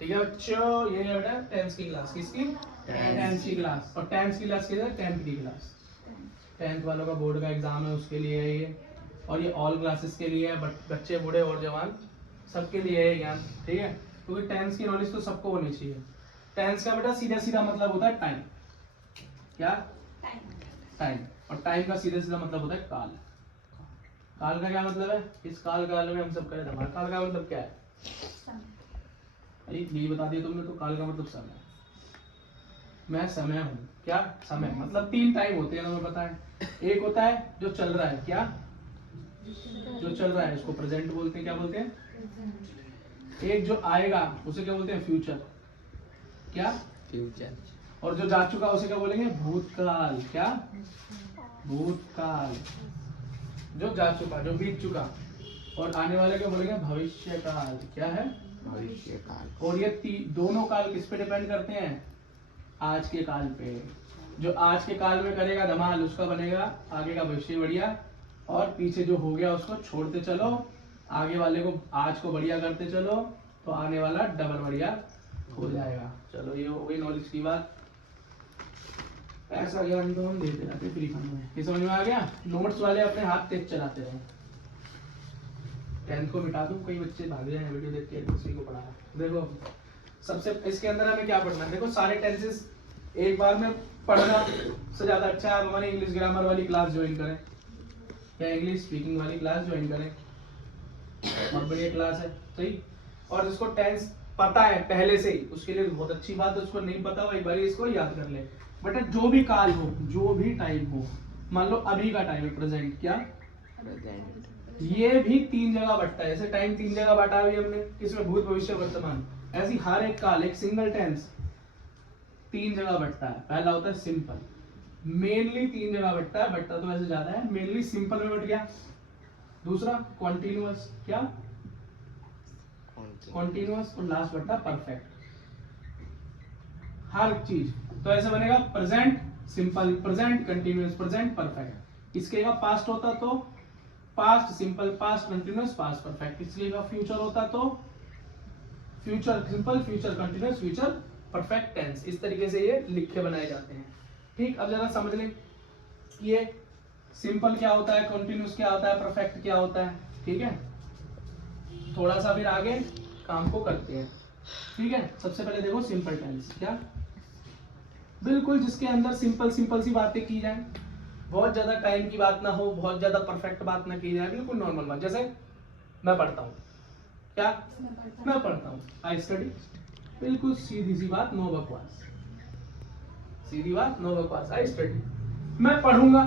ठीक है बच्चों, ये है बेटा टेंथ की क्लास। किसकी? टेंथ की क्लास। और टेंथ की क्लास किधर? टेंथ की क्लास। टेंथ वालों का बोर्ड का एग्जाम है, उसके लिए है ये। और ये ऑल क्लासेस के लिए है, बच्चे बूढ़े और जवान सबके लिए है ज्ञान। ठीक है, क्योंकि टेंथ की नॉलेज तो सबको होनी चाहिए। टेंथ का बेटा सीधा सीधा मतलब होता है टाइम। क्या? टाइम। और टाइम का सीधा सीधा मतलब होता है काल। काल का क्या मतलब है? इस काल में हम सब करें धमाल। काल का मतलब क्या है? यही बता दिया तुमने। तो काल का मतलब समय। मैं समय हूँ। क्या? समय। मतलब 3 टाइम होते हैं, तुम्हें पता है। एक होता है जो चल रहा है। क्या? जो चल रहा है उसको प्रेजेंट बोलते हैं। क्या बोलते हैं? एक जो आएगा उसे क्या बोलते हैं? फ्यूचर। क्या? फ्यूचर। और जो जा चुका उसे क्या बोलेंगे? भूतकाल। क्या? भूतकाल, जो जा चुका, जो बीत चुका। और आने वाले को बोलेंगे भविष्य काल। क्या है? भविष्य काल। और ये दोनों काल किस पे डिपेंड करते हैं? आज के काल पे। जो आज के काल में करेगा धमाल उसका बनेगा आगे का भविष्य बढ़िया। और पीछे जो हो गया उसको छोड़ते चलो, आगे वाले को आज को बढ़िया करते चलो, तो आने वाला डबल बढ़िया हो जाएगा। चलो ये हो गई नॉलेज की बात। ऐसा ज्ञान तो हम देते रहते फ्री फंड में। ये समझ में आ गया? नोट्स वाले अपने हाथ तेज चलाते रहे। 10th को मिटा दूं, कई बच्चे भाग जाए वीडियो देख के दूसरी को पढ़ा। देखो सबसे इसके अंदर हमें क्या पढ़ना है? देखो सारे टेंसेस एक बार में पढ़ना से ज्यादा अच्छा है आप हमारी इंग्लिश ग्रामर वाली क्लास ज्वाइन करें, या इंग्लिश स्पीकिंग वाली क्लास ज्वाइन करें। बहुत बढ़िया क्लास है। सही। और जिसको टेंस पता है पहले से ही उसके लिए बहुत अच्छी बात है। उसको नहीं पता हो एक बार इसको याद कर ले। बेटा जो भी काल हो, जो भी टाइम हो, मान लो अभी का टाइम है प्रेजेंट। क्या? प्रेजेंट। ये भी 3 जगह बंटता है। जैसे टाइम 3 जगह बांटा हुआ हमने, किसमें? भूत भविष्य वर्तमान। ऐसी हर एक काल, एक सिंगल टेंस 3 जगह बंटता है। पहला होता है सिंपल। मेनली 3 जगह बंटता है, बंटता तो वैसे ज्यादा है। मेनली सिंपल में बंट गया। दूसरा कॉन्टिन्यूअस। क्या? कॉन्टिन्यूअस। और लास्ट बंटता परफेक्ट। हर चीज तो ऐसे बनेगा present simple, present continuous, present perfect. इसके का पास्ट होता तो past simple, past continuous, past perfect. इसके का फ्यूचर होता तो future simple, future continuous, future perfect tense. इस तरीके से ये लिखे बनाए जाते हैं। ठीक, अब जरा समझ लें ये सिंपल क्या होता है, कंटिन्यूअस क्या होता है, परफेक्ट क्या होता है। ठीक है, थोड़ा सा फिर आगे काम को करते हैं। ठीक है, सबसे पहले देखो सिंपल टेंस। क्या? बिल्कुल जिसके अंदर सिंपल सिंपल सी बातें की जाए, बहुत ज्यादा टाइम की बात ना हो, बहुत ज्यादा परफेक्ट बात ना की जाए, बिल्कुल नॉर्मल बात। जैसे मैं पढ़ता हूँ। क्या? मैं पढ़ता हूँ। I study. बिल्कुल सीधी सी बात, नो बकवास। सीधी बात, नो बकवास। I study. मैं पढ़ूंगा।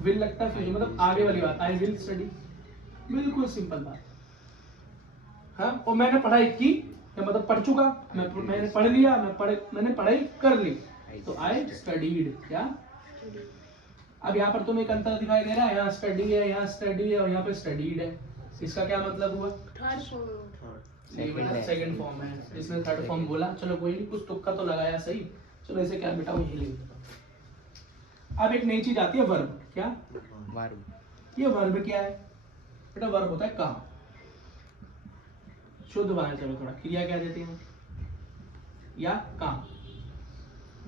विल लगता है फ्यूचर, मतलब आगे वाली बात। I will study. बिल्कुल सिंपल बात। हाँ, और मैंने पढ़ाई की, क्या मतलब पढ़ चुका। मैंने पढ़ लिया, मैंने पढ़ाई कर ली, तो आई स्टडीड। क्या? अब यहाँ पर तुम्हें एक अंतर दिखाई दे रहा है। यहाँ स्टडी है, यहाँ स्टडी है, और यहाँ पे स्टडीड है। इसका क्या मतलब हुआ? सेकंड फॉर्म है। इसने थर्ड फॉर्म बोला। चलो कोई नहीं, कुछ तुक्का तो लगाया सही। चलो इसे क्या बेटा ये लिख देता हूं। अब एक नई चीज आती है वर्ब। क्या? वर्ब। ये वर्ब क्या है बेटा? वर्ब होता है काम। शुद्ध बनाए चलो थोड़ा। क्रिया क्या देते हैं? या काम।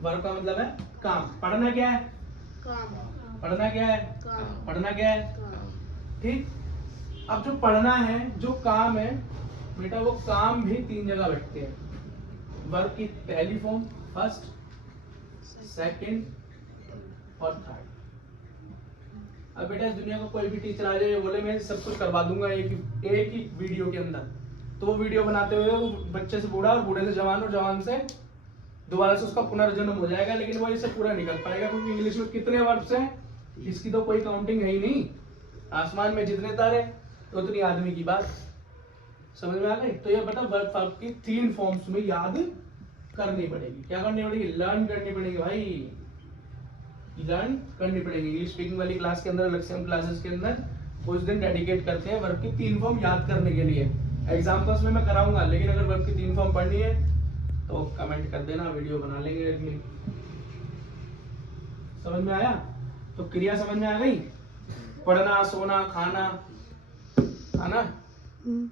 वर्ब का मतलब है काम। पढ़ना क्या है? काम। पढ़ना क्या है? काम। पढ़ना क्या है? काम। ठीक। अब जो पढ़ना है, जो काम है बेटा, वो काम भी 3 जगह बैठते हैं। वर्ब की पहली फॉर्म, फर्स्ट, सेकंड और थर्ड। अब बेटा इस दुनिया को कोई भी टीचर आ जाए बोले मैं सब कुछ करवा दूंगा एक ही वीडियो के अंदर, तो वो वीडियो बनाते हुए वो बच्चे से बूढ़ा और बूढ़े से जवान और जवान से दोबारा से उसका पुनर्जन्म हो जाएगा, लेकिन वो इसे पूरा नहीं कर पाएगा, क्योंकि इंग्लिश में कितने वर्ब्स हैं इसकी तो कोई काउंटिंग है ही नहीं। आसमान में जितने तारे उतनी आदमी की बात। समझ में आ गई? तो ये बेटा वर्ब की 3 फॉर्म्स में याद करनी पड़ेगी। क्या करनी पड़ेगी? लर्न करनी पड़ेगी भाई, लर्न करनी पड़ेगी। इंग्लिश स्पीकिंग वाली क्लास के अंदर, लक्ष्यम क्लासेस के अंदर कुछ दिन डेडिकेट करते हैं वर्ब की 3 फॉर्म याद करने के लिए। एग्जाम्पल्स में मैं कराऊंगा, लेकिन अगर वर्ब की 3 फॉर्म पढ़नी है तो कमेंट कर देना, वीडियो बना लेंगे अगली। समझ में आया? तो क्रिया समझ में आ गई? पढ़ना, सोना, खाना, है ना?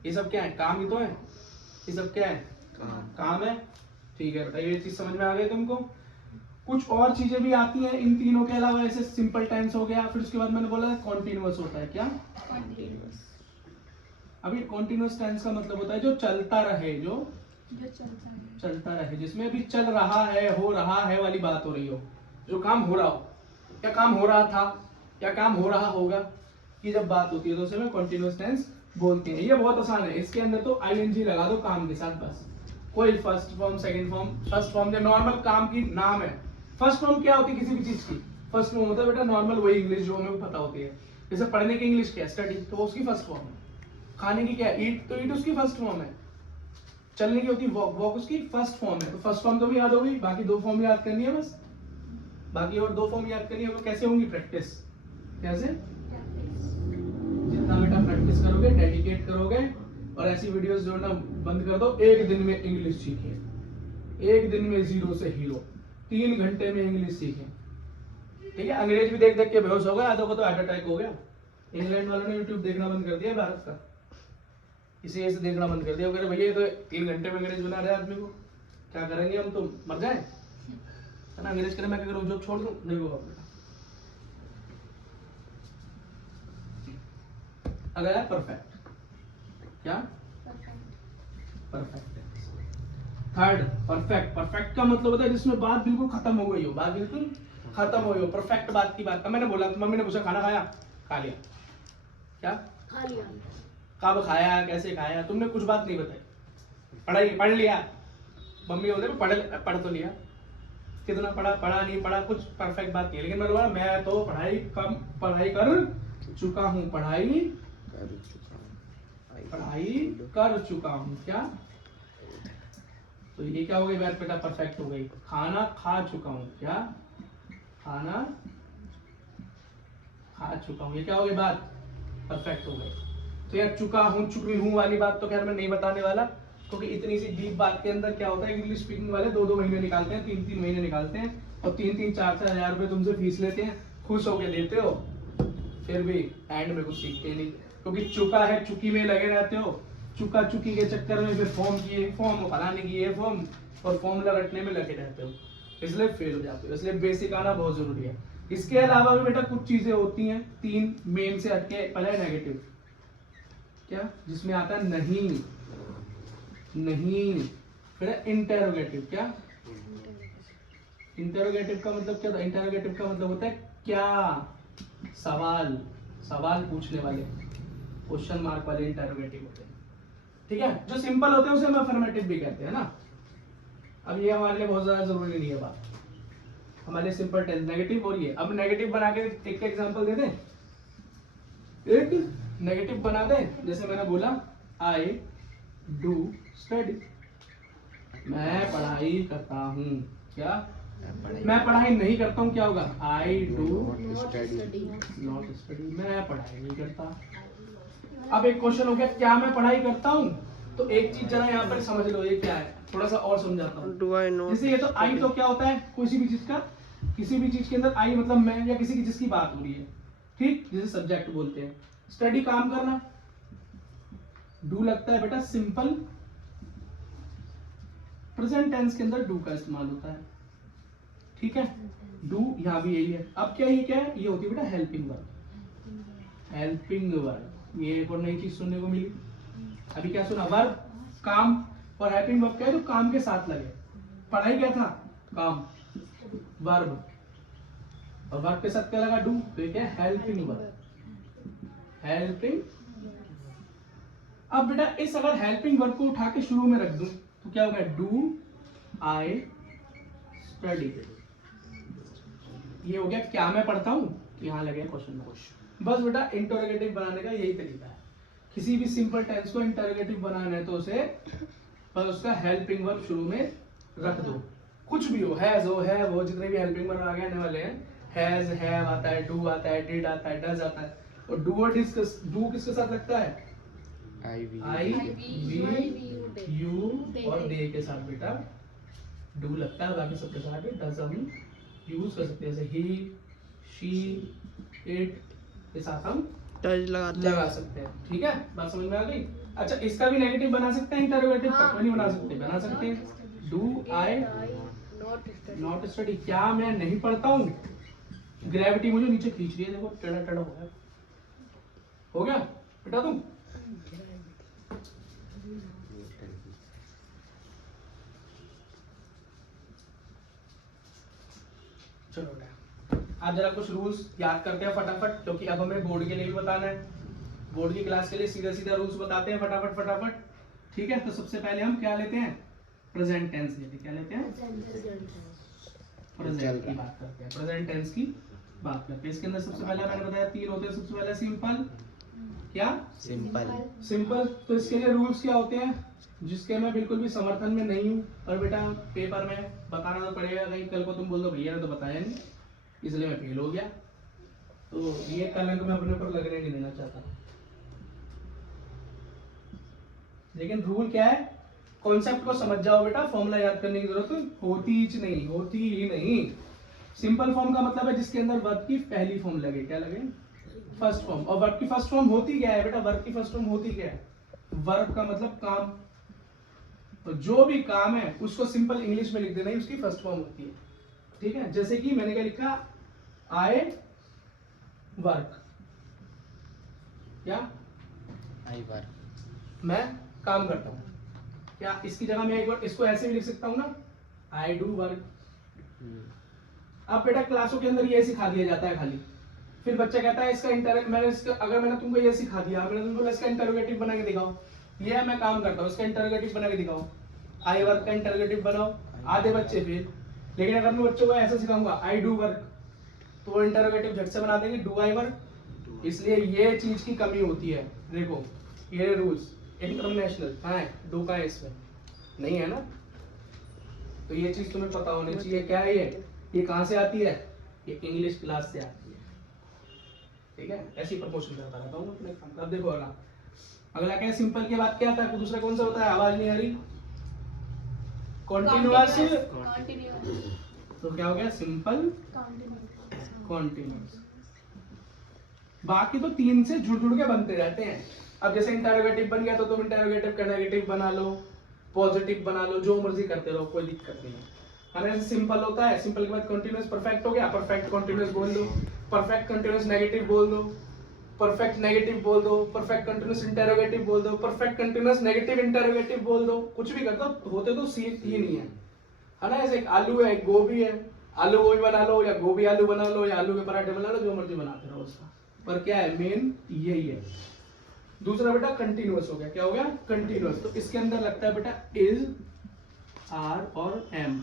ये सब क्या है? काम ही तो है। ये सब क्या है? काम है। ठीक है बेटा, ये चीज समझ में आ गई तुमको। कुछ और चीजें भी आती हैं इन तीनों के अलावा, ऐसे सिंपल टेंस हो गया, फिर उसके बाद मैंने बोला कॉन्टिन्यूअस होता है। क्या कॉन्टिन्यूअस, अभी कॉन्टिन्यूअस टेंस का मतलब होता है जो चलता रहे, जो जो चलता है, चलता रहे, जिसमें अभी चल रहा है, हो रहा है वाली बात हो रही हो, जो काम हो रहा हो, क्या काम हो रहा था, क्या काम हो रहा होगा, ये जब बात होती है तो उसे में कॉन्टिन्यूअस टेंस बोलते हैं। ये बहुत आसान है, इसके अंदर तो आईएनजी लगा दो काम के साथ बस। कोई first form, second form, first form जो नॉर्मल काम की नाम है। फर्स्ट फॉर्म क्या होती है किसी भी चीज की? फर्स्ट फॉर्म होता है बेटा नॉर्मल वही इंग्लिश जो हमें पता होती है। जैसे पढ़ने की इंग्लिश क्या है? स्टडी, तो वो उसकी फर्स्ट फॉर्म है। खाने की क्या है? ईट, तो ईट उसकी फर्स्ट फॉर्म है। चलने की होती है वॉक, वॉक उसकी फर्स्ट फॉर्म है। तो फर्स्ट फॉर्म तो भी याद होगी, बाकी दो फॉर्म याद करनी है बस। बाकी और दो फॉर्म याद करनी है, वो कैसे होंगी? प्रैक्टिस। कैसे? जितना बेटा प्रैक्टिस करोगे, डेडिकेट करोगे, और ऐसी वीडियोस जोड़ना बंद कर दो। एक दिन में इंग्लिश सीखिए, एक दिन में जीरो से हीरो, 3 घंटे में इंग्लिश सीखें। ठीक है, अंग्रेज भी देख देख के बेहोश हो गए, आधों को तो हार्ट अटैक हो गया। इंग्लैंड वालों ने यूट्यूब देखना बंद कर दिया भारत का, इसी वजह से देखना बंद कर दिया। वो कह रहे भैया ये तो 3 घंटे में अंग्रेज बना रहे आदमी को, क्या करेंगे हम, तो मर जाए है ना। अंग्रेज करे मैं क्या करूँ, जॉब छोड़ दूँ? देखो आप बेटा, अगर है परफेक्ट, क्या परफेक्ट है। थर्ड परफेक्ट, परफेक्ट का मतलब होता है जिसमें बात बिल्कुल खत्म हो गई हो, बात बिल्कुल खत्म हो गई हो, परफेक्ट बात की बात। अब मैंने बोला, मम्मी ने पूछा खाना खाया? खा लिया। क्या खा लिया, कब खाया, कैसे खाया, तुमने कुछ बात नहीं बताई। पढ़ाई, पढ़ लिया? मम्मी बोलते पढ़ तो लिया, कितना पढ़ा, पढ़ा नहीं पढ़ा, कुछ परफेक्ट बात नहीं है। लेकिन मैंने बोला मैं तो पढ़ाई कर चुका हूँ, पढ़ाई कर चुका हूँ। क्या? तो ये क्या हो गई बात बेटा? परफेक्ट हो गई। खाना खा चुका हूँ, क्या? खाना खा चुका हूँ, ये क्या हो गई बात? परफेक्ट हो गई। तो यार चुका हूँ, चुकी हूँ वाली बात तो खैर मैं नहीं बताने वाला, क्योंकि इतनी सी डीप बात के अंदर क्या होता है, इंग्लिश स्पीकिंग वाले 2-2 महीने निकालते हैं, 3-3 महीने निकालते हैं, और 3-3, 4-4 हजार रुपए तुमसे फीस लेते हैं, खुश होके देते हो, फिर भी एंड में कुछ सीखते नहीं, क्योंकि चुका है चुकी में लगे रहते हो। चुका चुकी के चक्कर में फिर फॉर्म की फॉर्म, फलाने की ये फॉर्म, और फॉर्मूला रटने में लगे रहते हो, इसलिए फेल हो जाते हो। इसलिए बेसिक आना बहुत जरूरी है। इसके अलावा भी बेटा कुछ चीजें होती हैं, 3 मेन से हटके। पहला है नेगेटिव, क्या? जिसमें आता है नहीं, नहीं। फिर है इंटेरोगेटिव, क्या? इंटेरोगेटिव का मतलब क्या? इंटेरोगेटिव का मतलब होता है क्या, सवाल, सवाल पूछने वाले, क्वेश्चन मार्क वाले इंटेरोगेटिव होते हैं। ठीक है, जो सिंपल होते हैं उसे हम अफर्मेटिव भी कहते हैं ना। अब ये हमारे लिए बहुत ज्यादा जरूरी नहीं है बात, हमारे लिए सिंपल टेंस नेगेटिव और ये। अब नेगेटिव बना के एक एग्जांपल दे दें, एक नेगेटिव बना दें। जैसे मैंने बोला आई डू स्टडी, मैं पढ़ाई करता हूँ। क्या? मैं पढ़ाई नहीं करता हूँ, क्या होगा? आई डू नॉट स्टडी, मैं पढ़ाई नहीं करता। अब एक क्वेश्चन हो गया, क्या मैं पढ़ाई करता हूँ? तो एक चीज जरा यहाँ पर समझ लो, ये क्या है, थोड़ा सा और समझाता हूँ। जैसे ये तो आई तो क्या होता है, किसी भी चीज का, किसी भी चीज के अंदर आई मतलब मैं या किसी की जिसकी बात हो रही है, ठीक, जिसे सब्जेक्ट बोलते हैं। स्टडी काम करना, डू लगता है बेटा सिंपल प्रेजेंट टेंस के अंदर डू का इस्तेमाल होता है। ठीक है, डू यहाँ भी यही है। अब क्या ये क्या है, ये होती है बेटा हेल्पिंग वर्ब, हेल्पिंग वर्ब। ये एक और नई चीज सुनने को मिली। अभी क्या सुना? वर्ब काम, और हेल्पिंग वर्ब क्या है? तो काम के साथ लगे। पढ़ाई क्या था? काम, वर्ब, और वर्ब के साथ क्या लगा? डू, तो ये क्या है? Helping verb, helping. अब बेटा इस अगर हेल्पिंग वर्ब को उठा के शुरू में रख दूं तो क्या होगा? डू आई स्टडी, ये हो गया क्या मैं पढ़ता हूं, यहां लगे क्वेश्चन मार्क। बस बेटा इंटरोगेटिव बनाने का यही तरीका है। किसी भी सिंपल टेंस को इंटरोगेटिव बनाना है तो उसे बस उसका हेल्पिंग वर्ब शुरू में रख दो, कुछ भी हो, हैज हो, है वो, जितने भी हेल्पिंग वर्ब आगे आने वाले हैं, हैज, हैव आता है, डू आता है, डिड आता है, डज आता है। और डू और डिस्कस, डू किसके साथ लगता है? आई वी यू और दे के साथ बेटा डू लगता है। बाकी सबके साथ डज हम यूज कर सकते हैं, जैसे ही, शी, इट के साथ हम टच लगा सकते हैं। ठीक है, बात समझ में आ गई? अच्छा इसका भी नेगेटिव बना सकते हैं इंटरोगेटिव तक नहीं बना सकते, बना सकते हैं। डू आई नॉट स्टडी, क्या मैं नहीं पढ़ता हूँ? ग्रेविटी मुझे नीचे खींच रही है, देखो टेढ़ा टेढ़ा हो गया बेटा तुम। चलो बेटा आज जरा कुछ रूल्स याद करते हैं फटाफट, क्योंकि अब हमें बोर्ड के लिए भी बताना है। बोर्ड की क्लास के लिए सीधा सीधा रूल्स बताते हैं फटाफट फटाफट, ठीक है। तो सबसे पहले हम क्या लेते हैं? प्रेजेंट टेंस लेते हैं। क्या लेते हैं? प्रेजेंट की बात करते हैं, प्रेजेंट टेंस की बात करते हैं। इसके अंदर सबसे पहले मैंने बताया 3 होते हैं। सबसे पहले सिंपल, क्या सिंपल। तो इसके लिए रूल्स क्या होते हैं जिसके मैं बिल्कुल भी समर्थन में नहीं हूँ, पर बेटा पेपर में बताना तो पड़ेगा, कहीं कल को तुम बोल दो भैया ने तो बताया नहीं इसलिए मैं फेल हो गया, तो ये कलंक मैं अपने ऊपर लगने नहीं देना चाहता। लेकिन रूल क्या है? कॉन्सेप्ट को समझ जाओ बेटा, फॉर्मूला याद करने की जरूरत होती ही नहीं। सिंपल फॉर्म का मतलब है जिसके अंदर वर्ब की पहली फॉर्म लगे। क्या लगे? First form. और वर्ब की फर्स्ट फॉर्म होती क्या है बेटा? वर्ब की फर्स्ट फॉर्म होती क्या है? वर्ब का मतलब काम, तो जो भी काम है उसको सिंपल इंग्लिश में लिख देना ही उसकी फर्स्ट फॉर्म होती है, ठीक है। जैसे कि मैंने क्या लिखा? आई वर्क, क्या? आई वर्क, मैं काम करता हूँ। क्या इसकी जगह मैं एक बार इसको ऐसे भी लिख सकता हूँ ना, आई डू वर्क। अब बेटा क्लासों के अंदर ये सिखा दिया जाता है खाली, फिर बच्चा कहता है इसका अगर मैंने तुमको ये सिखा दिया, मैंने तुमको इसका इंटरोगेटिव बना के दिखाओ, ये मैं काम करता हूँ इसका इंटरोगेटिव बना के दिखाओ, आई वर्क का इंटरोगेटिव बनाओ, आधे बच्चे फिर। लेकिन अगर मैं बच्चों को ऐसा सिखाऊंगा आई डू वर्क, तो वो इंटरोगेटिव झट से बना देंगे डू आई वर्क। इसलिए ये चीज की कमी होती है। देखो ये रूल्स इंटरनेशनल है, डू का इसमें नहीं है ना, तो ये चीज तुम्हें पता होनी चाहिए। क्या है ये कहां से आती है? ये इंग्लिश क्लास से आती है, ठीक है। ऐसी प्रमोशन करता रहता हूँ अपने काम का। अब देखो अगला क्या है? सिंपल के बाद क्या आता है? दूसरा कौन सा होता है? आवाज नहीं आ रही। कॉन्टिन्यूअस। तो क्या हो गया? Simple continuous. बाकी तो 3 से जुड़ जुड़ के बनते रहते हैं। अब जैसे इंटरोगेटिव बन गया तो तुम इंटरोगेटिव का नेगेटिव बना लो, पॉजिटिव बना लो, जो मर्जी करते रहो, कोई दिक्कत नहीं है। जैसे सिंपल होता है, सिंपल के बाद कंटीन्यूअस परफेक्ट हो गया, परफेक्ट कंटीन्यूअस बोल दो, परफेक्ट कंटीन्यूअस नेगेटिव बोल दो, परफेक्ट नेगेटिव बोल दो, परफेक्ट कंटीन्यूअस इंटरोगेटिव बोल दो, परफेक्ट कंटीन्यूअस नेगेटिव इंटरोगेटिव बोल दो। कुछ भी कर दो, होते तो सेम ही नहीं है ना। जैसे एक आलू है, एक गोभी है, आलू गोभी बना लो या गोभी आलू बना लो या आलू के पराठे बना लो, जो मर्जी बनाते रहो उसका, पर क्या है मेन यही है। दूसरा बेटा कंटीन्यूअस हो गया। क्या हो गया? कंटीन्यूअस। तो इसके अंदर लगता है बेटा इज, आर और एम,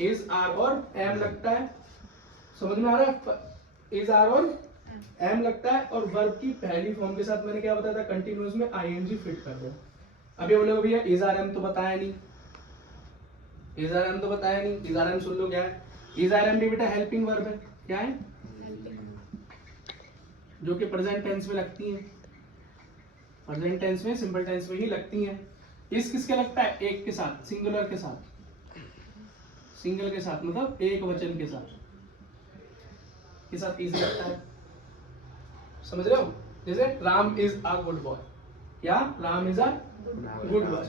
इज आर और एम लगता है, समझ में आ रहा है? इज आर और एम लगता है, और वर्ब की पहली फॉर्म के साथ मैंने क्या बताया था? कंटीन्यूअस में आईएनजी फिट कर दो। अभी बोले भैया इज आर एम तो बताया नहीं, इज आर एम तो बताया नहीं। इज आर एम सुन लो क्या है? इज आर एम भी बेटा हेल्पिंग वर्ब है। क्या है? जो कि प्रेजेंट टेंस में लगती है, प्रेजेंट टेंस में, सिंपल टेंस में ही लगती है। इस किसके लगता है? एक के साथ, सिंगुलर के साथ, सिंगल के साथ मतलब एक वचन के साथ इज लगता है, समझ रहे हो? जैसे Ram is a good boy, क्या? Ram is a good boy,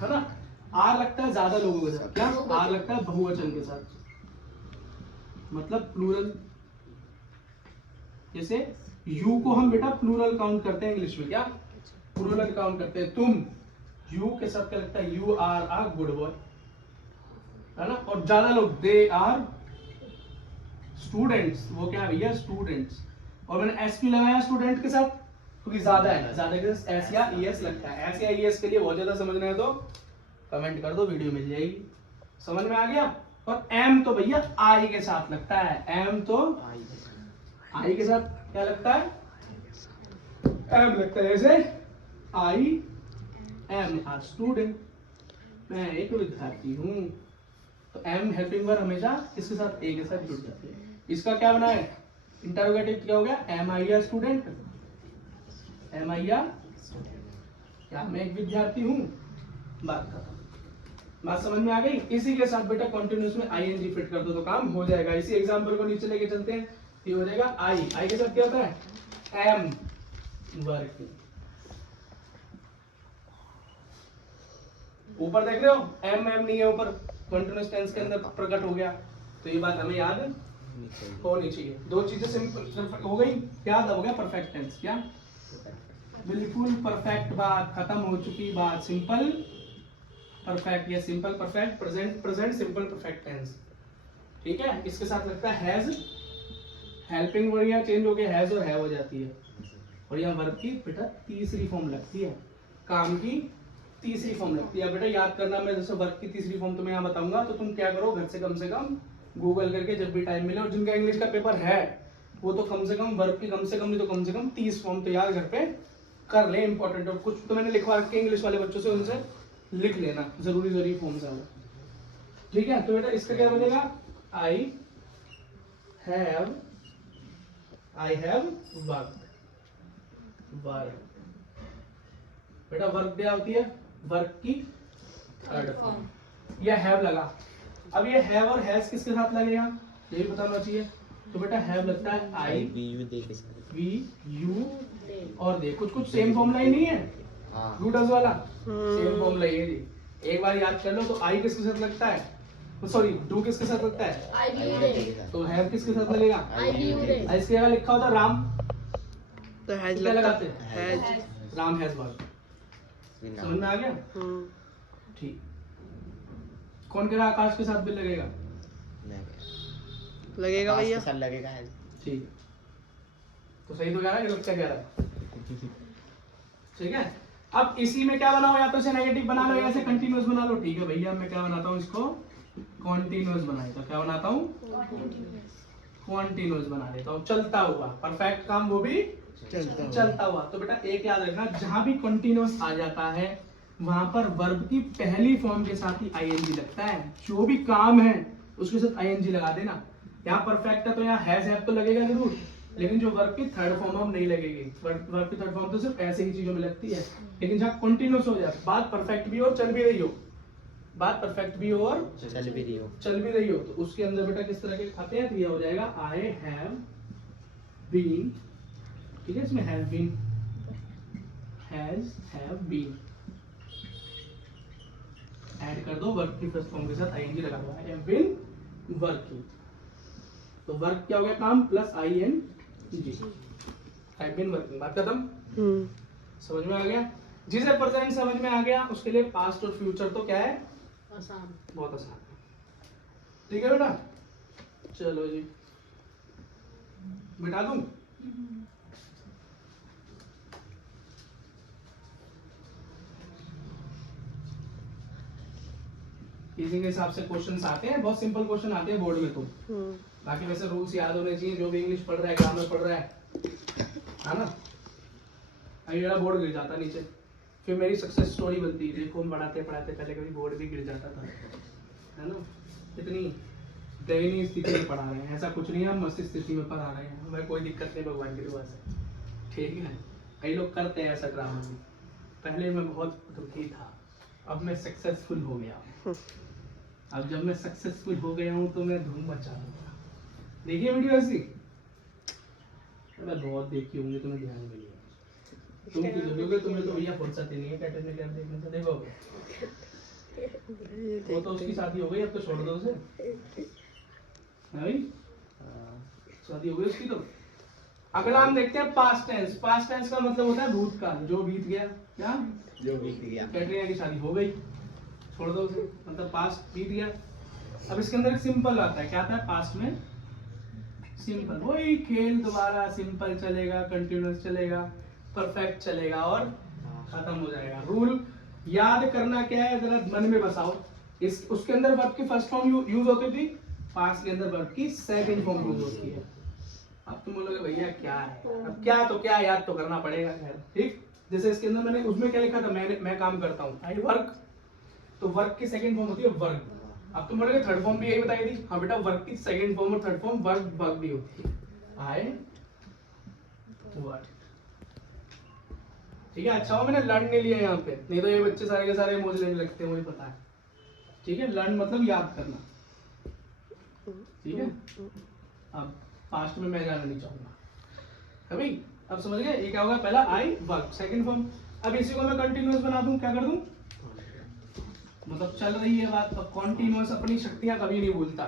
है ना। आर लगता है ज्यादा लोगों के साथ, क्या? आर लगता है बहुवचन के साथ, मतलब प्लूरल। जैसे यू को हम बेटा प्लूरल काउंट करते हैं इंग्लिश में, क्या? प्लूरल काउंट करते हैं। तुम, यू के साथ क्या लगता है? You are a good boy, है ना। और ज्यादा लोग, दे आर स्टूडेंट्स, वो क्या भैया? स्टूडेंट्स। और मैंने एस क्यों लगाया स्टूडेंट के साथ? क्योंकि ज्यादा है, ज्यादा के साथ एस या ईएस लगता है। एस या ईएस के लिए बहुत ज्यादा समझना है तो कमेंट कर दो, वीडियो मिल जाएगी। समझ में आ गया? और एम तो भैया आई के साथ लगता है, एम तो आई के साथ क्या लगता है? एम लगता है। जैसे आई एम अ स्टूडेंट, मैं एक विद्यार्थी हूँ, तो एम हेल्पिंग वर्ब हमेशा इसके साथ ए के साथ जुड़ जाती है। इसका क्या बना है? इंटरोगेटिव क्या हो गया? Am I a student, am I a, क्या मैं एक विद्यार्थी हूँ? बात खत्म। बात समझ में आ गई? इसी के साथ बेटा कंटिन्यूअस में आईएनजी फिट कर दो तो काम हो जाएगा। इसी एग्जांपल को नीचे लेके चलते हैं, ये हो जाएगा आई, आई के साथ क्या होता है? एम वर्किंग, ऊपर देख रहे हो एम एम नहीं है ऊपर, कंटिन्यूअस टेंस के अंदर प्रकट हो गया। तो ये बात हमें याद होनी चाहिए। दो चीजें सिंपल हो गई, याद हो गया परफेक्ट टेंस। क्या बिल्कुल परफेक्ट बात, खत्म हो चुकी बात। सिंपल परफेक्ट या simple perfect, present present simple perfect tense. ठीक है, इसके साथ लगता है हैज, हेल्पिंग वर्ड यहाँ चेंज हो गया, हैज और हैव हो जाती है। और यहाँ वर्ब की बेटा तीसरी फॉर्म लगती है, काम की तीसरी फॉर्म लगती है। बेटा याद करना, मैं जैसे वर्ब की तीसरी फॉर्म तुम्हें यहाँ बताऊंगा तो तुम क्या करो, घर से कम गूगल करके जब भी टाइम मिले, और जिनका इंग्लिश का पेपर है वो तो कम से कम वर्ब की कम से कम नहीं तो कम से कम 30 फॉर्म तैयार घर पे कर ले, इंपॉर्टेंट। और कुछ तो मैंने लिखवा रखे इंग्लिश वाले बच्चों से, उनसे लिख लेना, जरूरी फॉर्म्स है वो। ठीक है, तो बेटा इसका क्या बनेगा, आई हैव वर्कड। बेटा वर्क क्या होती है, वर्क की थर्ड फॉर्म। या हैव लगा, अब ये हैव और हैज किसके साथ लगेगा ये भी बताना चाहिए। तो बेटा हैव लगता है आई वी यू और दे, कुछ सेम फॉर्मूला ही नहीं है, डू डज वाला सेम फॉर्मूला ही है जी। एक बार याद कर लो, तो आई किसके साथ लगता है, सॉरी डू किसके साथ लगता है, तो हैव किसके साथ लगेगा, इसके जगह लिखा होता राम, तो हैज क्या लगता लगाते हैज। Ram has work. समझ में आ गया, ठीक। कौन कह रहा आकाश के साथ भी लगेगा, लगेगा भैया, लगेगा हैज। ठीक है, तो सही तो कह रहा है, गलत क्या कह रहा है, ठीक है। अब इसी में क्या बनाओ, या तो इसे नेगेटिव बना लो या इसे कंटीन्यूअस बना लो। ठीक है भैया, मैं क्या बनाता हूँ, इसको कॉन्टिन्यूअस बनाए, तो क्या बनाता हूँ, कॉन्टिन्यूअस बना देता हूँ, चलता हुआ। परफेक्ट काम वो भी चलता हुआ। तो बेटा एक याद रखना, जहां भी कंटीन्यूअस आ जाता है वहां पर वर्ब की पहली फॉर्म के साथ ही आईएनजी लगता है। जो भी काम है उसके साथ आईएनजी लगा देना। यहाँ परफेक्ट है तो यहाँ हैज हैव तो लगेगा जरूर, लेकिन जो वर्ब की थर्ड फॉर्म हम नहीं लगेगी। वर्ब की थर्ड फॉर्म तो सिर्फ ऐसे ही चीजों में लगती है, लेकिन जहाँ कंटीन्यूअस हो जाए, बात परफेक्ट भी हो और चल भी रही हो, बात परफेक्ट भी हो और चल भी रही हो, तो उसके अंदर बेटा किस तरह के खाते हैं, तो ये हो जाएगा आई हैव बीन। ठीक है, इसमें have been, have been add कर दो, वर्क की फर्स्ट फॉर्म के साथ आईएनजी लगा दो, आई हैव बीन वर्किंग। तो वर्क क्या हो गया, काम plus ING, have been working. बात खत्म, समझ में आ गया। जिसे प्रेजेंट समझ में आ गया उसके लिए पास्ट और फ्यूचर तो क्या है, आसान, बहुत आसान है। ठीक है बेटा, चलो जी मिटा दूं। इसी के हिसाब से क्वेश्चंस आते हैं, बहुत सिंपल क्वेश्चन आते हैं बोर्ड में। तो बाकी वैसे रूल्स याद होने चाहिए, जो भी इंग्लिश पढ़ रहा है, ग्रामर पढ़ रहा है ना। अभी मेरा बोर्ड गिर जाता नीचे, फिर मेरी सक्सेस स्टोरी बनती है। देखो पढ़ाते पढ़ाते पहले कभी बोर्ड भी गिर जाता था, है ना। इतनी दयनीय स्थिति में पढ़ा रहे हैं, ऐसा कुछ नहीं है, हम मस्त स्थिति में पढ़ा रहे हैं, हमें कोई दिक्कत नहीं भगवान की दुआ से। ठीक है, कई लोग करते हैं ऐसा ड्रामा भी। पहले मैं बहुत दुखी था, अब मैं सक्सेसफुल हो गया। अब जब मैं सक्सेसफुल हो गया हूँ तो मैं धूम मचा दूंगा। देखिए वीडियो ऐसी, मैं बहुत देखी होंगी, तुम्हें ध्यान में नहीं है। तुम क्यों देखोगे, तुम्हें तो भैया फुर्सत ही नहीं है कैटरीना कैफ देखने से। देखोगे वो तो उसकी शादी हो गई, अब तो छोड़ दो उसे, है भाई, शादी हो गई उसकी। तो अगला हम देखते हैं पास्ट टेंस। पास्ट टेंस का मतलब होता है भूतकाल, जो बीत गया। क्या, जो बीत गया। कैटरीना की शादी हो गई, छोड़ दो उसे, मतलब पास्ट बीत गया। अब इसके अंदर एक सिंपल आता है, क्या आता है पास्ट में, सिंपल। वही खेल दोबारा, सिंपल चलेगा, कंटिन्यूअस चलेगा, परफेक्ट चलेगा और खत्म हो जाएगा। रूल याद करना क्या है, जरा मन में बसाओ। इस उसके अंदर वर्ब की फर्स्ट फॉर्म यूज होती थी, पास्ट के अंदर वर्ब की सेकंड फॉर्म यूज होती है। अब तुम बोलोगे भैया क्या है, अब क्या तो क्या, याद तो करना पड़ेगा। खैर ठीक, जैसे इसके अंदर मैंने उसमें क्या लिखा था, मैं काम करता हूँ, आई वर्क, तो वर्क की सेकंड फॉर्म होती है वर्क। अब तुम बोलोगे थर्ड फॉर्म भी यही बताई थी। हाँ बेटा, वर्क की सेकंड फॉर्म और थर्ड फॉर्म वर्क भी होती है, आई वर्क। ठीक है, अच्छा हो मैंने लर्न नहीं लिया यहाँ पे, नहीं तो ये बच्चे सारे के सारे मुझे लेने लगते हैं, मुझे पता है। ठीक है, लर्न मतलब याद करना। ठीक है, अब पास्ट में मैं जाना नहीं चाहूंगा अभी। अब समझ गए, ये क्या होगा, पहला आई वर्क, सेकंड फॉर्म। अब इसी को मैं कंटिन्यूअस बना दूं, क्या कर दूं, मतलब चल रही है बात। तो कॉन्टिन्यूअस अपनी शक्तियां कभी नहीं भूलता।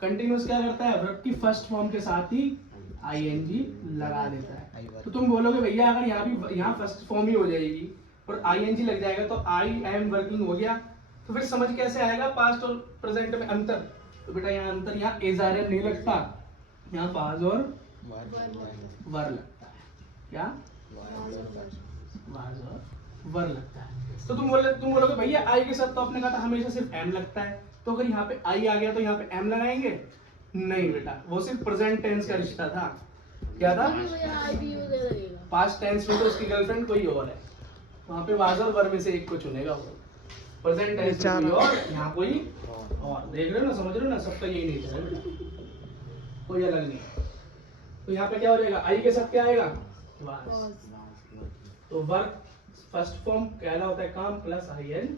कंटिन्यूअस क्या करता है, वर्ब की फर्स्ट फॉर्म के साथ ही आईएनजी लगा देता है। तो तुम बोलोगे भैया अगर यहाँ फर्स्ट फॉर्म ही हो जाएगी और आईएनजी लग जाएगा तो आई एम वर्किंग हो गया, तो फिर समझ कैसे आएगा पास्ट और प्रेजेंट में अंतर। तो बेटा यहाँ अंतर, यहाँ इज आर एम नहीं लगता, यहाँ वाज और वर लगता है। क्या वाज और वर लगता है। तो तुम बोलोगे भैया आई के साथ तो आपने कहा था हमेशा सिर्फ एम लगता है, तो अगर यहाँ पे आई आ गया तो यहाँ पे एम लगाएंगे? नहीं बेटा, वो सिर्फ प्रेजेंट टेंस का रिश्ता था। क्या था? पास्ट टेंस में तो उसकी गर्लफ्रेंड कोई और है, वहाँ पे वाज और वर में से एक को चुनेगा वो। प्रेजेंट टेंस में कोई और, यहाँ कोई और। देख रहे हो ना, समझ रहे हो ना, सबका यही नेचर है बेटा, कोई अलग नहीं। तो यहाँ पे क्या हो जाएगा, आई के साथ क्या आएगा? वाज। तो वर्क फर्स्ट फॉर्म कहला होता है काम plus I N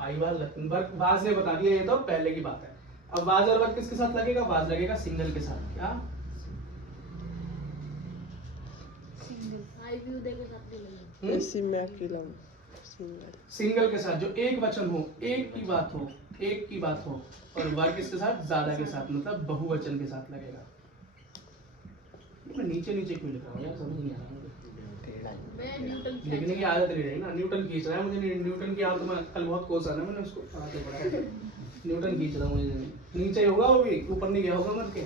I was. Work was ने बता दिया, ये तो पहले की बात है। अब वाज और वर्क किसके साथ लगेगा? वाज लगेगा सिंगल के साथ। क्या इसी में अकेला हूँ। सिंगल के साथ, जो एक वचन हो, एक की बात हो, एक की बात हो, और वर्क किसके साथ? ज्यादा के साथ, मतलब बहुवचन के साथ लगेगा। मैं नीचे नीचे क्यों लिख रहा हूँ यार, समझ नहीं आ रहा मुझे। लिखने की आदत नहीं रही ना, न्यूटन खींच रहा है मुझे। न्यूटन की आदत में कल बहुत कोर्स है, मैंने उसको पढ़ाते पढ़ाते न्यूटन खींच रहा हूँ मुझे। नीचे होगा वो भी, ऊपर नहीं गया होगा मत के।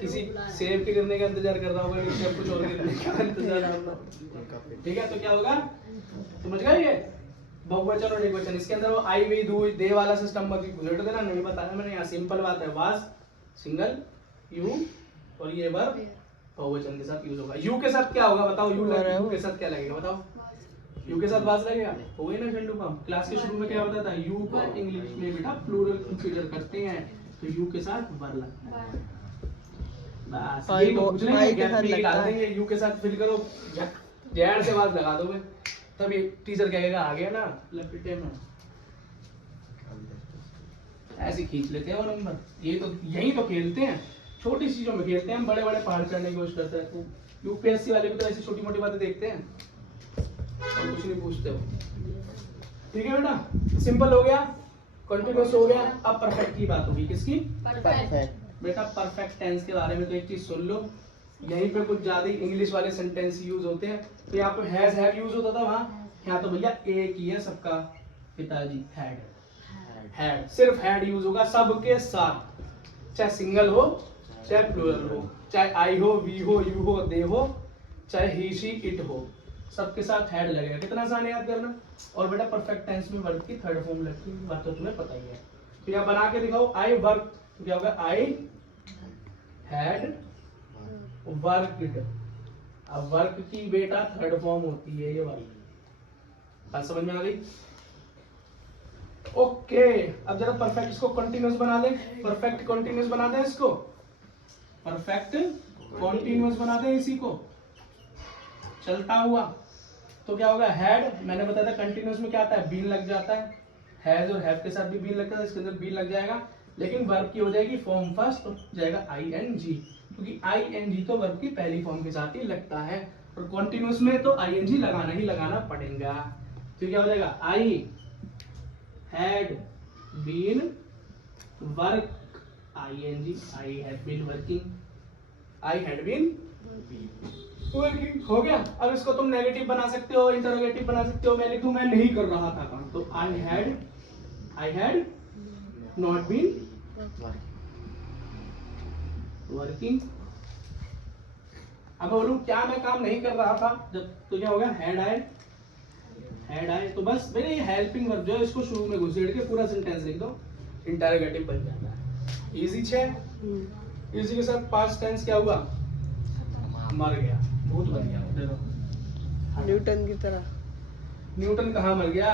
किसी सेब के गिरने का इंतजार कर रहा होगा, सेब कुछ और गिरने का इंतजार कर रहा होगा। ठीक है, तो क्या होगा समझ गए? ये बहुवचन और एकवचन, इसके अंदर वो आई वी दू दे वाला सिस्टम मत भूल देना, नहीं बताया मैंने। यहाँ सिंपल बात है, वाज सिंगल, यू और ये वर्ब बहुवचन के साथ यूज होगा। यू के साथ क्या होगा बताओ? यू के साथ क्या लगेगा बताओ? यू के साथ वाज लगेगा। हो गई ना झंडू काम। क्लास के शुरू में क्या बताया था? यू को इंग्लिश में बेटा प्लूरल कंसीडर करते हैं, तो यू के साथ वर लगता है। बस ये तो पूछ लेंगे, गैप में निकाल देंगे। यू के साथ फिल करो, जेड से वाज लगा दोगे, तब ये टीचर कहेगा आ गया ना लपेटे में। ऐसे खींच लेते हैं वो नंबर। ये तो यही तो खेलते हैं, छोटी चीजों में खेलते हैं हम, बड़े बड़े पहाड़ चढ़ने की कोशिश करते हैं। यूपीएससी वाले भी तो ऐसी छोटी मोटी बातें देखते हैं और कुछ नहीं पूछते हो। ठीक है बेटा, सिंपल हो गया, कंटीन्यूअस हो गया। अब परफेक्ट की बात होगी। किसकी? परफेक्ट। बेटा परफेक्ट टेंस के बारे में तो एक चीज सुन लो, यहीं पे कुछ ज्यादा इंग्लिश वाले सेंटेंस यूज होते हैं। तो यहाँ पे हैज हैव यूज होता था, वहाँ यहाँ तो भैया एक ही है सबका, पिताजी हैड, सिर्फ हैड यूज होगा सबके साथ, चाहे सिंगल हो चाहे प्लूरल हो, चाहे आई हो, वी हो, यू हो, दे हो, चाहे ही शी इट हो, सबके साथ हैड लगेगा। कितना आसान है याद करना। और बेटा परफेक्ट टेंस में वर्ब की थर्ड फॉर्म लगती है, बात तो तुम्हें पता ही है। तो यहाँ बना के दिखाओ, आई वर्क, तो क्या होगा? I had worked. अब वर्क की बेटा थर्ड फॉर्म होती है ये वाली, बात समझ में आ गई? ओके, अब जरा परफेक्ट इसको कंटीन्यूअस बना दे। परफेक्ट कंटीन्यूअस बना दे इसको, परफेक्ट कंटीन्यूअस बना दे इसी को, चलता हुआ। तो क्या होगा? हैड, मैंने बताया था कंटीन्यूअस में क्या आता है? बीन लग जाता है। हैज और हैव के साथ भी बीन लगता है, इसके अंदर बीन लग जाएगा, लेकिन वर्ब की हो जाएगी फॉर्म फर्स्ट, तो जाएगा आईएनजी, क्योंकि आईएनजी तो वर्ब की पहली फॉर्म के साथ ही लगता है, और कंटीन्यूअस में तो आईएनजी लगाना ही लगाना पड़ेगा। तो क्या हो जाएगा? I had been work, ING, I had been working, I had been working. हो गया। अब इसको तुम नेगेटिव बना सकते हो, इंटरोगेटिव बना सकते हो। मैं लिखूं मैं नहीं कर रहा था काम, तो I had not been working. अब बोलूं क्या मैं काम नहीं कर रहा था जब, तो क्या हो गया? Had I. तो बस मेरे ये हेल्पिंग वर्ब जो है इसको शुरू में घुसेड़ के पूरा सेंटेंस लिख दो, इंटरोगेटिव बन जाता है। इजी 6। इसी के साथ पास्ट टेंस क्या हुआ? मर गया। बहुत बढ़िया, देखो न्यूटन की तरह। न्यूटन कहाँ मर गया?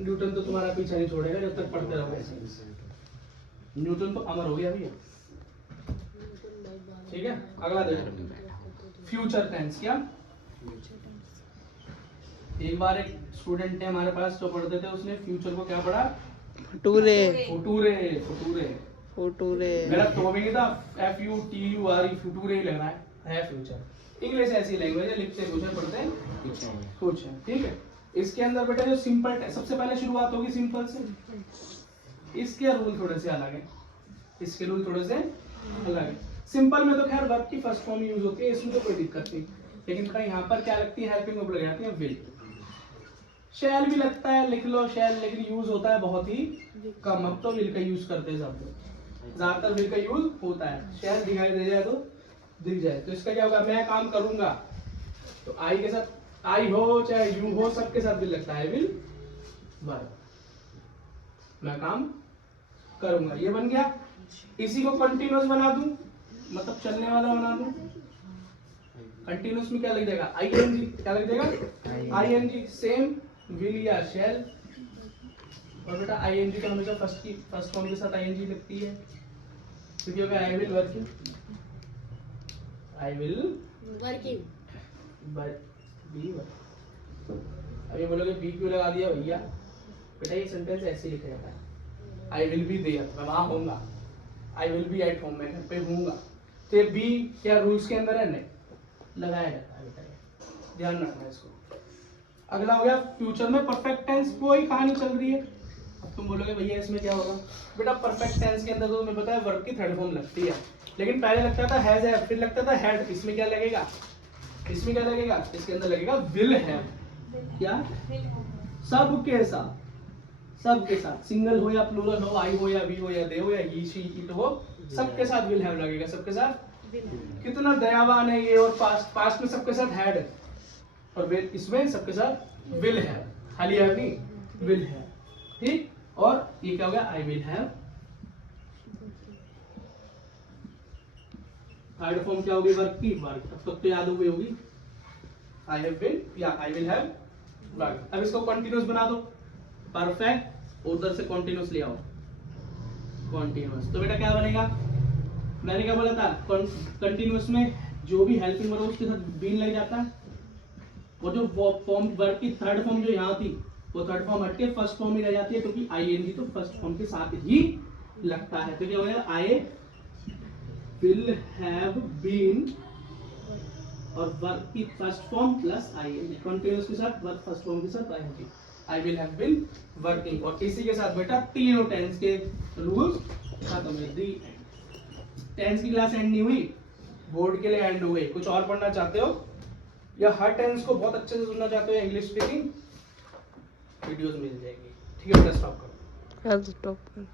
न्यूटन तो तुम्हारा पीछा नहीं छोड़ेगा जब तक पढ़ते रहोगे। न्यूटन तो अमर हो गया भैया। ठीक है, अगला देखो, फ्यूचर टेंस। क्या? एक बार एक स्टूडेंट है हमारे पास जो पढ़ते थे, उसने फ्यूचर को क्या पढ़ा? फटूरे। गलत तो भी नहीं था, FUTURE, फ्यूचर ही लग रहा है फ्यूचर। इंग्लिश ऐसी लैंग्वेज है, लिखते कुछ है पढ़ते हैं कुछ है। ठीक है, इसके अंदर बेटा जो सिंपल सबसे पहले शुरुआत होगी सिंपल से। इसके रूल थोड़े से अलग है, इसके रूल थोड़े से अलग है। सिंपल में तो खैर वर्ब की फर्स्ट फॉर्म यूज होती है, इसमें तो कोई दिक्कत नहीं, लेकिन बेटा यहाँ पर क्या लगती है, हेल्पिंग वर्ब लग जाती है विल। शैल भी लगता है, लिख लो शैल, लेकिन यूज होता है बहुत ही कम। अब तो विल का यूज करते हैं सब लोग, ज्यादातर विल का यूज होता है। शैल दिखाई दे जाए तो दिख जाए, तो इसका क्या होगा, मैं काम करूंगा तो आई के साथ, आई हो चाहे यू हो, सबके साथ विल लगता है, विल वर्ब, मैं काम करूंगा। ये बन गया। इसी को कंटिन्यूअस बना दूं, मतलब चलने वाला बना दूं। कंटिन्यूअस में क्या लग जाएगा, आईएनजी, क्या लग जाएगा, आईएनजी। सेम विल या शैल, और बेटा आईएनजी तो हमेशा फर्स्ट फॉर्म के साथ आईएनजी लगती है, क्योंकि होगा I will working, I will working. Be work. अब ये बोलोगे बी क्यों लगा दिया भैया, बेटा ये सेंटेंस ऐसे लिखा जाता है, आई विल बी देयर, मैं वहां होऊंगा, I will be at home, मैं घर पे होऊंगा। तो ये बी क्या रूल्स के अंदर है, नहीं लगाया जाता है बेटा, ये ध्यान रखना इसको। अगला हो गया फ्यूचर में परफेक्ट टेंस, वही कहानी चल रही है। अब तुम बोलोगे भैया इसमें क्या होगा, बेटा परफेक्ट टेंस के अंदर तो तुम्हें पता है वर्ब की थर्ड फॉर्म लगती है, लेकिन पहले लगता था हैज है, फिर लगता था हैड। इसमें क्या लगेगा, इसमें क्या लगेगा, इसके अंदर लगेगा विल हैव। क्या, सबके साथ, सबके साथ, सिंगल हो या प्लूरल हो, आई हो या वी हो या दे हो या ही शी इट हो, सबके साथ विल हैव लगेगा, सबके साथ। कितना दयावान है ये। और पास्ट में सबके साथ हैड है, और इसमें सबके साथ विल हैव, खाली हैव नहीं, विल हैव। ठीक, और ये क्या हो गया, आई विल हैव। थर्ड फॉर्म क्या होगी वर्क की, वर्क, अब तक तो याद हो गई होगी, आई हैव बीन या आई विल हैव वर्क। अब इसको कंटिन्यूअस बना दो, परफेक्ट, उधर से कंटिन्यूअस ले आओ, कंटिन्यूअस। तो बेटा क्या बनेगा, मैंने क्या बोला था, कंटिन्यूअस में जो भी हेल्पिंग वर्ब उसके साथ बीन लग जाता है, और जो फॉर्म वर्ब की थर्ड फॉर्म जो यहाँ थी, वो थर्ड फॉर्म हट के फर्स्ट फॉर्म में रह जाती है, क्योंकि आईएनजी तो फर्स्ट फॉर्म के साथ ही लगता है। तो क्या हो जाएगा, आई विल हैव बीन, और वर्ब की first form plus ING, continuous के साथ वर्ब फर्स्ट फॉर्म के साथ ING, I will have been working. और इसी के साथ बेटा तीनों टेंस के रूल्स खत्म है। दी टेंस की क्लास एंड नहीं हुई, बोर्ड के लिए एंड हो गई। कुछ और पढ़ना चाहते हो या हर टेंस को बहुत अच्छे से सुनना चाहते हो, इंग्लिश स्पीकिंग वीडियोस मिल जाएगी। ठीक है बेटा, स्टॉप करो। स्टॉप कर।